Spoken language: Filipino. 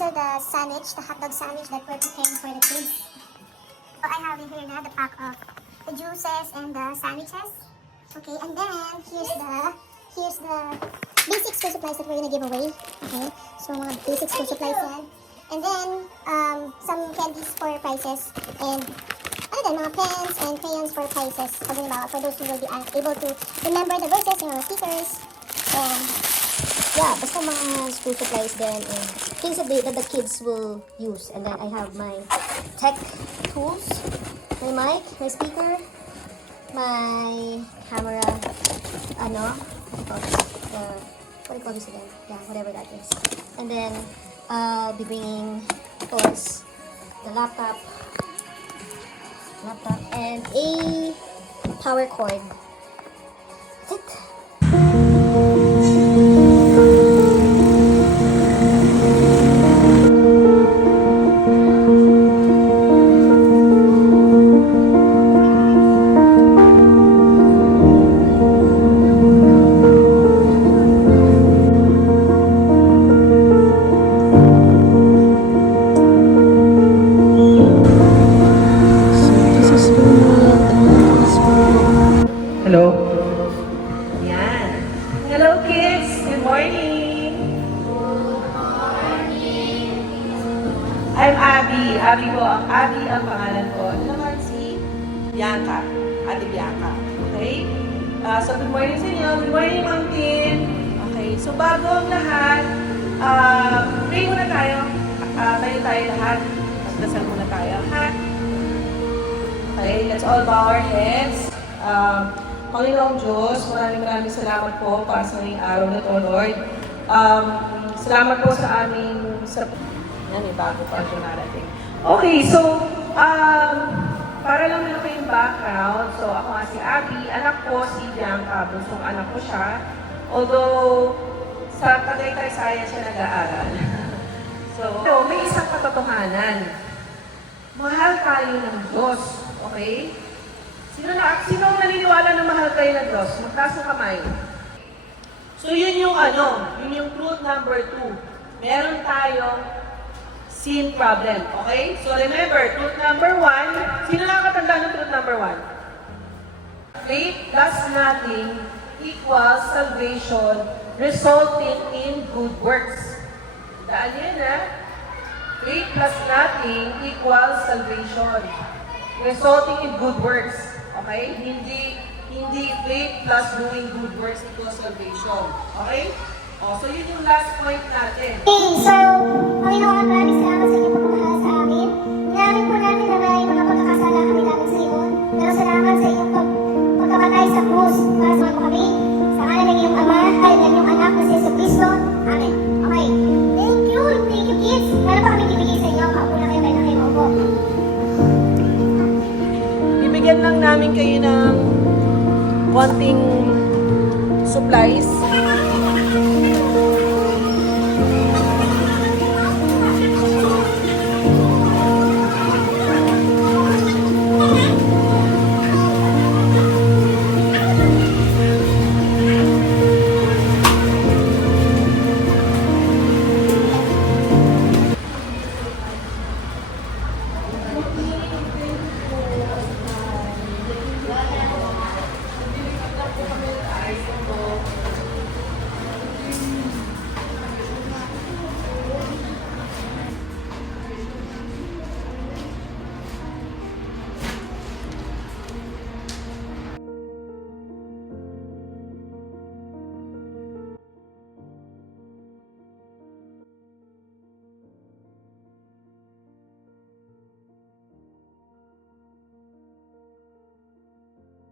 these are the sandwich, the hot dog sandwich that we're preparing for the kids. So I have here now the pack of the juices and the sandwiches. Okay, and then here's the basic school supplies that we're gonna give away. Okay, so mga basic school supplies yan. And then some candies for prizes, and ano din, mga pens and crayons for prizes. For those who will be able to remember the verses, yung mga stickers. And yeah, basta mga school supplies then and things that the kids will use. And then I have my tech tools, my mic, my speaker, my camera, what do you call this again? Yeah, whatever that is. And then I'll be bringing, of course, the laptop, and a power cord. That's it. Hello? Yan. Hello kids! Good morning! I'm Abby. Abby ang pangalan ko. Ano naman si Bianca. Ate Bianca. Okay? So good morning sa inyo. Good morning, Ma'am Tin. Okay. So bago ang lahat, pray muna tayo. Tayo lahat. Magdasal muna tayo. Ha? Okay. Let's all bow our heads. Panginoong Diyos, maraming salamat po para sa ngayong araw na ito, Lord. Salamat po sa aming... Yan, may bago pa siya narating. Okay, so, para lang meron kayong background, so ako nga si Abby, anak ko si Bianca, bunsong anak ko siya. Although, sa Tagaytay Science siya nag-aaral. So, may isang katotohanan. Mahal tayo ng Diyos, okay? Sino ang naniniwala na mahal kayo ng Diyos? Magtaas ng kamay. So yun yung truth number 2. Meron tayong sin problem. Okay? So remember, truth number 1. Sino nakakatanda ng truth number 1? Faith plus nothing equals salvation resulting in good works. Daan yan Faith plus nothing equals salvation resulting in good works. Okay? Hindi faith plus doing good works equals salvation. Okay? So yun yung last point natin. Okay, so, Panginoon, maraming salamat sa inyong pagmamahal sa amin. Inamin po namin na may mga pagkakasala kami namin sa iyo. Pero salamat sa iyong pagkamatay sa krus para sa mga kami. Sa ngalan ng iyong Ama, ay ng iyong anak na si Yesu Cristo. Amen. Okay. Thank you kids. Meron pa kami ibigay sa inyo. Kaupo na kayo na kayo maupo. Bibigyan lang namin kayo ng konting supplies